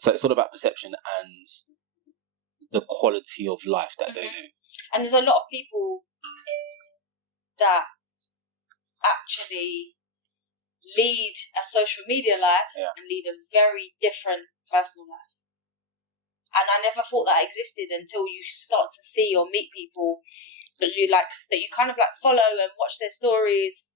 So it's all about perception and the quality of life that they do. And there's a lot of people that actually lead a social media life and lead a very different personal life. And I never thought that existed until you start to see or meet people that you like, that you kind of like follow and watch their stories.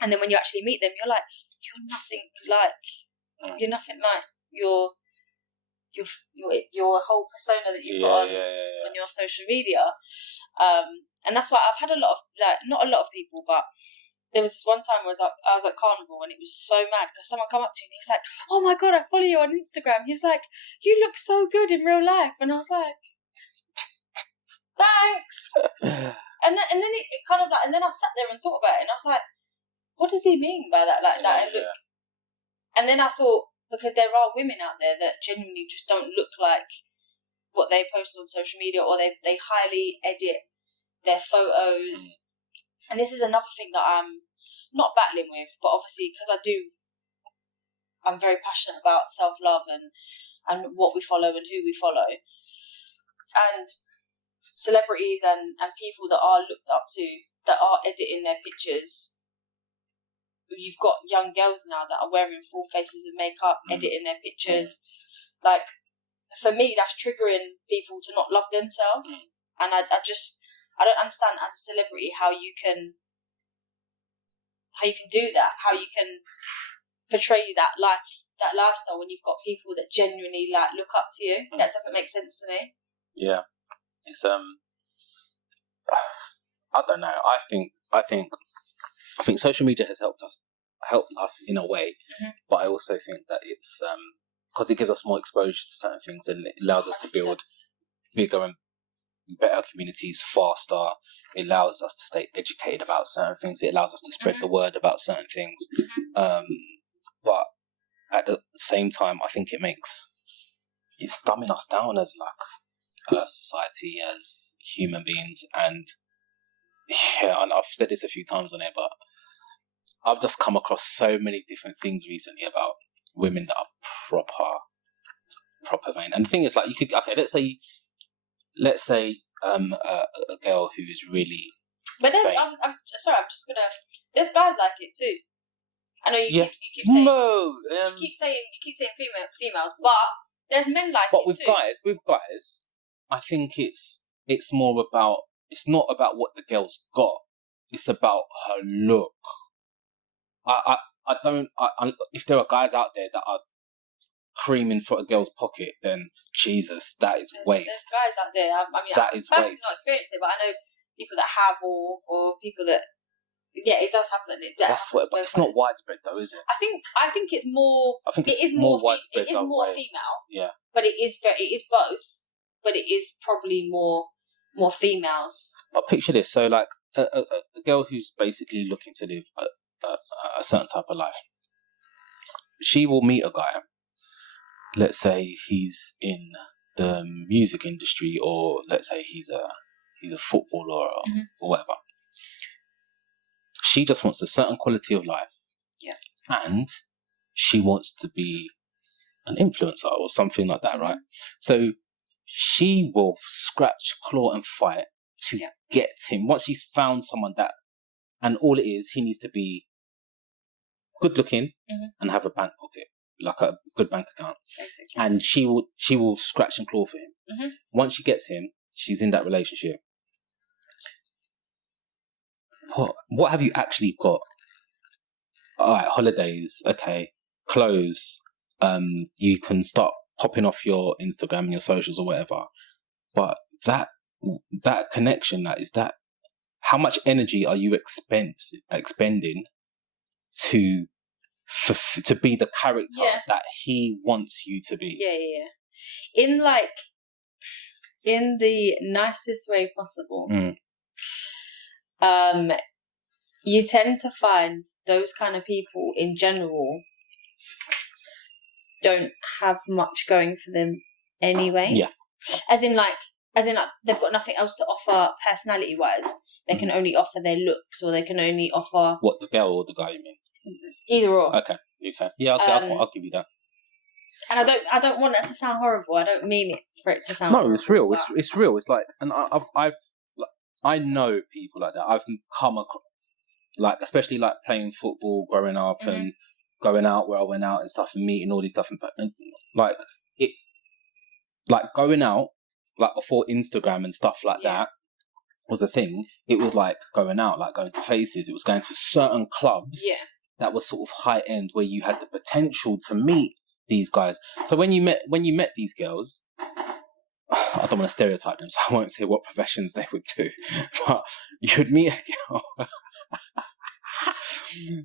And then when you actually meet them, you're like, you're nothing like your whole persona that you've got on your social media. And that's why I've had a lot of, like, not a lot of people, but there was this one time where I was at Carnival and it was so mad because someone come up to me and he was like, oh my God, I follow you on Instagram. He was like, you look so good in real life. And I was like, thanks. and then it kind of like, and then I sat there and thought about it and I was like, what does he mean by that? Like that I look. And then I thought, because there are women out there that genuinely just don't look like what they post on social media, or they highly edit their photos. And this is another thing that I'm not battling with, but obviously because I'm very passionate about self-love and what we follow and who we follow. And celebrities and people that are looked up to, that are editing their pictures. You've got young girls now that are wearing full faces of makeup, editing their pictures. Like, for me, that's triggering people to not love themselves. And I don't understand as a celebrity how you can do that, how you can portray that lifestyle when you've got people that genuinely like look up to you. That doesn't make sense to me. Yeah, it's I don't know. I think social media has helped us in a way, but I also think that it's because it gives us more exposure to certain things and it allows us to build bigger and better communities faster. It allows us to stay educated about certain things. It allows us to spread the word about certain things. But at the same time, I think it's dumbing us down as like a society, as human beings. And and I've said this a few times on it, but I've just come across so many different things recently about women that are proper vain. And the thing is, like, you could, okay, let's say a girl who is really. But there's, I'm sorry, I'm just gonna. There's guys like it too. I know you keep saying. No, you keep saying females, but there's men like it too. But with guys, I think it's more about. It's not about what the girl's got. It's about her look. I don't. If there are guys out there that are creaming for a girl's pocket, then Jesus, that is waste. There's guys out there. I mean, that is personally waste. Not experienced it, but I know people that have, or people that. Yeah, it does happen. But it's not widespread, though, is it? I think it's more. I think it's more widespread. It is more female. Yeah. But it is both. But it is probably more females. But picture this: so, like a girl who's basically looking to live a certain type of life, she will meet a guy. Let's say he's in the music industry, or let's say he's a footballer or whatever. She just wants a certain quality of life. Yeah. And she wants to be an influencer or something like that, right? So she will scratch, claw and fight to get him. Once she's found someone that, and all it is, he needs to be good looking and have a bank pocket, like a good bank account. Basically. And she will scratch and claw for him. Once she gets him, she's in that relationship. What have you actually got? All right, holidays, okay, clothes. You can start popping off your Instagram and your socials or whatever. But that connection, that how much energy are you expending to be the character that he wants you to be? Yeah. In the nicest way possible. You tend to find those kind of people in general don't have much going for them anyway. Yeah. As in they've got nothing else to offer personality wise. They can only offer their looks, or they can only offer. What, the girl or the guy, you mean? Either or. Okay. Yeah, I'll give you that. And I don't want that to sound horrible. I don't mean it for it to sound. No, it's real. But... It's real. It's like, and I know people like that. I've come across, like, especially like playing football, growing up, and going out where I went out and stuff, and meeting all these stuff, and like it, like going out, like before Instagram and stuff like that was a thing. It was like going out, like going to Faces. It was going to certain clubs that were sort of high end, where you had the potential to meet these guys. So when you met these girls, I don't want to stereotype them, so I won't say what professions they would do, but you'd meet a girl.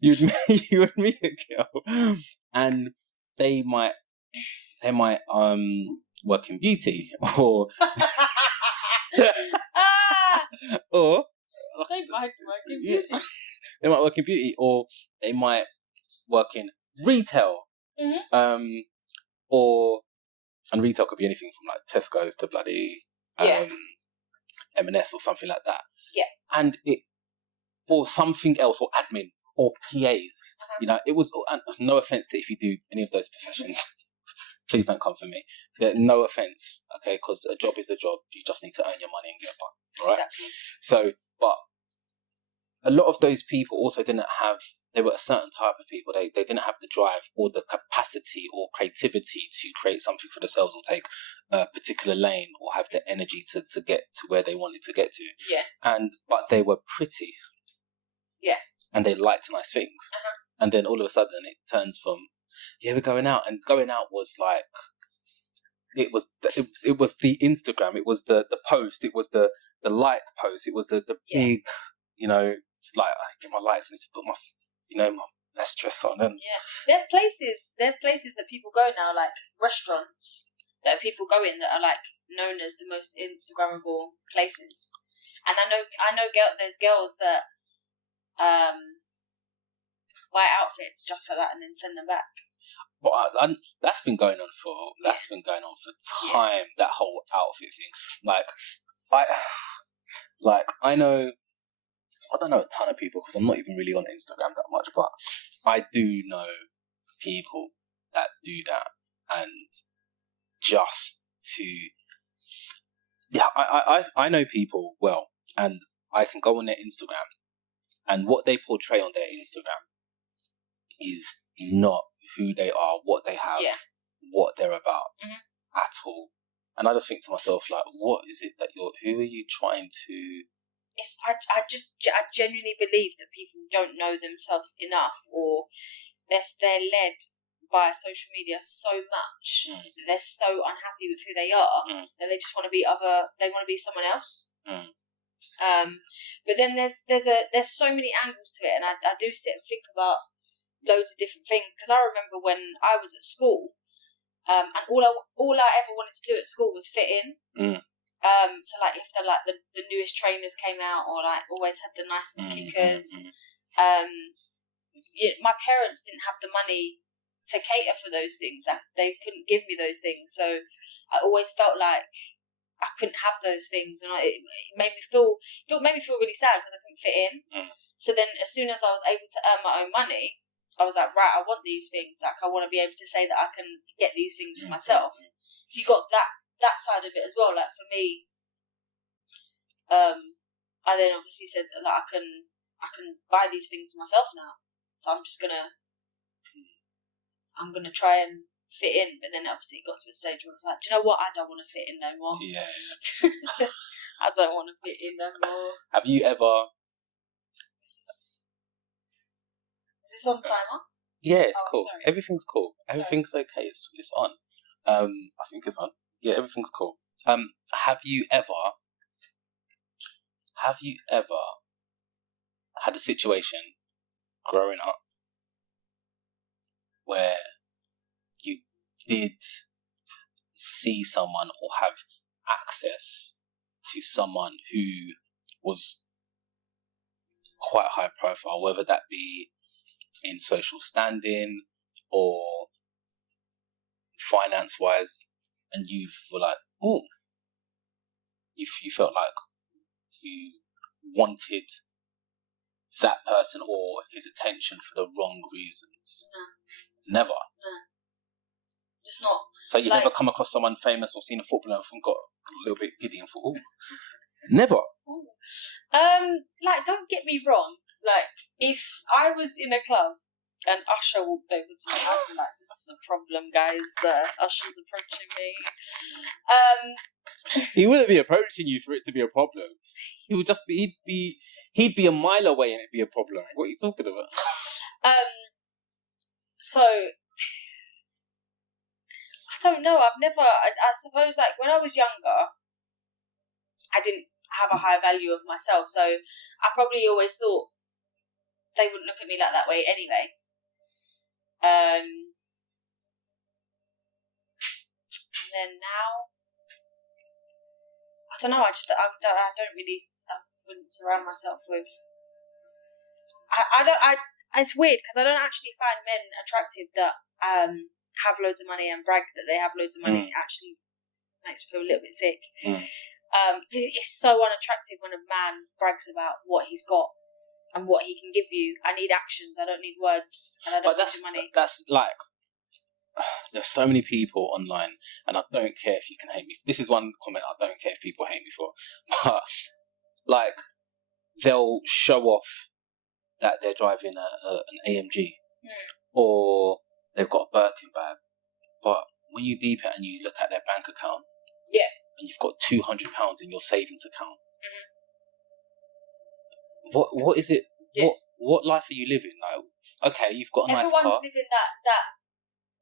you would meet a girl, and they might work in beauty, or or they might work in beauty. They might work in beauty, or they might work in retail. And retail could be anything from like Tesco's to bloody M&S or something like that. Yeah. And or something else, or admin, or PAs. You know, it was, and no offense to if you do any of those professions, please don't come for me. No offense, okay, because a job is a job. You just need to earn your money and get by, right? Exactly. So, but a lot of those people also didn't have, they were a certain type of people. They didn't have the drive or the capacity or creativity to create something for themselves, or take a particular lane, or have the energy to get to where they wanted to get to. Yeah. But they were pretty. Yeah. And they liked nice things. And then all of a sudden it turns from, we're going out, and going out was like, it was the Instagram, it was the post, it was the like post, it was the big, you know, it's like, I get my lights and to put my, you know, my best dress on. And there's places that people go now, like restaurants that people go in that are like known as the most Instagrammable places. And I know there's girls that buy outfits just for that and then send them back. But that's been going on for time. That whole outfit thing, I don't know a ton of people because I'm not even really on Instagram that much, but I do know people that do that, and just to I know people well, and I can go on their Instagram, and what they portray on their Instagram is not who they are, what they have, what they're about at all. And I just think to myself, like, what is it that who are you trying to... I genuinely believe that people don't know themselves enough, or they're led by social media so much, they're so unhappy with who they are, that they just want to be they want to be someone else. But then there's so many angles to it, and I do sit and think about loads of different things, because I remember when I was at school, and all I ever wanted to do at school was fit in. So like if the newest trainers came out, or like always had the nicest kickers, my parents didn't have the money to cater for those things. That they couldn't give me those things, so I always felt like I couldn't have those things, and it made me feel really sad because I couldn't fit in. So then, as soon as I was able to earn my own money, I was like, right, I want these things. Like, I want to be able to say that I can get these things for myself. So you got that side of it as well. Like for me, I then obviously said that I can buy these things for myself now. So I'm gonna try and fit in. But then obviously it got to a stage where I was like, do you know what? I don't want to fit in no more. Yeah. I don't want to fit in no more. Have you ever... Is this on timer? Yeah, it's cool. Sorry. Everything's cool. Everything's okay. It's on. I think it's on. Yeah, everything's cool. Have you ever had a situation growing up where you did see someone or have access to someone who was quite high profile, whether that be in social standing or finance wise, and you were like, oh, you felt like you wanted that person or his attention for the wrong reasons? No. Never? No. It's not. So you've never come across someone famous or seen a footballer and got a little bit giddy and thought, oh, never. Ooh. Don't get me wrong. Like, if I was in a club and Usher walked over to me, I'd be like, this is a problem, guys. Usher's approaching me. He wouldn't be approaching you for it to be a problem. He would just be, he'd be a mile away and it'd be a problem. What are you talking about? So, I don't know. I suppose, like, when I was younger, I didn't have a high value of myself. So, I probably always thought they wouldn't look at me like that way anyway. And then now, I don't know. I wouldn't surround myself with. It's weird because I don't actually find men attractive that have loads of money and brag that they have loads of money. It actually makes me feel a little bit sick. It's so unattractive when a man brags about what he's got and what he can give you. I need actions. I don't need words. And I don't need money. That's like, there's so many people online, and I don't care if you can hate me. This is one comment I don't care if people hate me for. But, like, they'll show off that they're driving an AMG or they've got a Birkin bag. But when you deep it and you look at their bank account, and you've got £200 in your savings account, what is it? What life are you living? Like, okay, you've got a nice car. Everyone's living that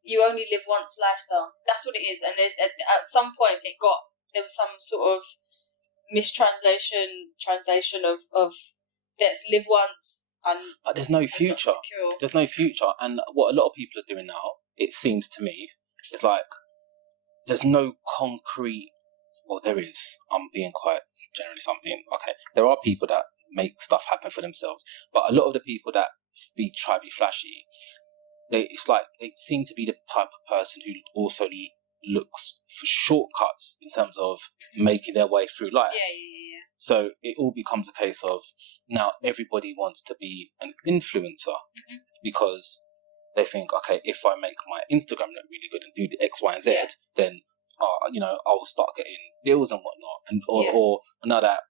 you only live once lifestyle. That's what it is. And at some point there was some sort of translation of let's live once. But there's no future. There's no future. And what a lot of people are doing now, it seems to me, is like, there's no concrete, well, there is. I'm being quite generous. Okay. There are people that make stuff happen for themselves. But a lot of the people that try to be flashy, it's like they seem to be the type of person who also looks for shortcuts in terms of making their way through life. Yeah. So it all becomes a case of now everybody wants to be an influencer because they think, okay, if I make my Instagram look really good and do the X, Y, and Z, then I'll start getting deals and whatnot, or now that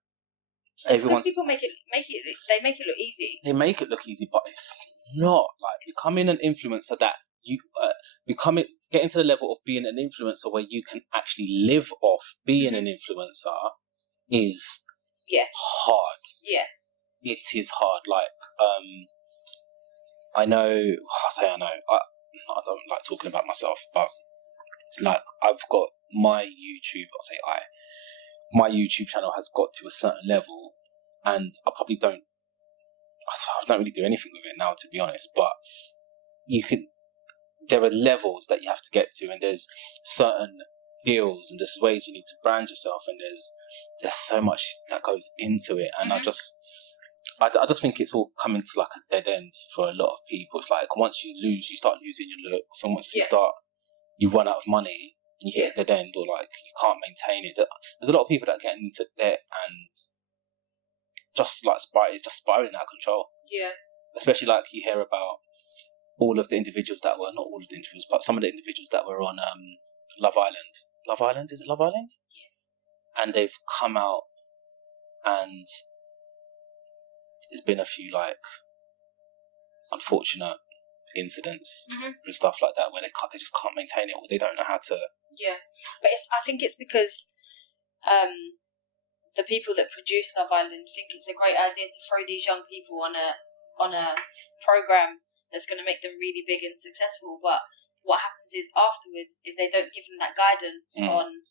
because people make it look easy. They make it look easy, but it's not. Like, becoming an influencer that you getting to the level of being an influencer where you can actually live off being an influencer is hard. Yeah. It is hard. Like, I don't like talking about myself, but like, I've got my YouTube, my YouTube channel has got to a certain level, and I don't really do anything with it now, to be honest, but there are levels that you have to get to, and there's certain deals and there's ways you need to brand yourself, and there's so much that goes into it, and I just think it's all coming to like a dead end for a lot of people. It's like once you start losing your looks, and once you run out of money and you hit a dead end, or like you can't maintain it. There's a lot of people that get into debt and just like it's just spiraling out of control. Yeah. Especially like you hear about all of the individuals that were, not all of the individuals, but some of the individuals that were on Love Island. Love Island? Is it Love Island? Yeah. And they've come out, and there's been a few like unfortunate incidents and stuff like that where they just can't maintain it, or they don't know how to. Yeah, but I think it's because the people that produce Love Island think it's a great idea to throw these young people on a program that's going to make them really big and successful. But what happens is afterwards is they don't give them that guidance on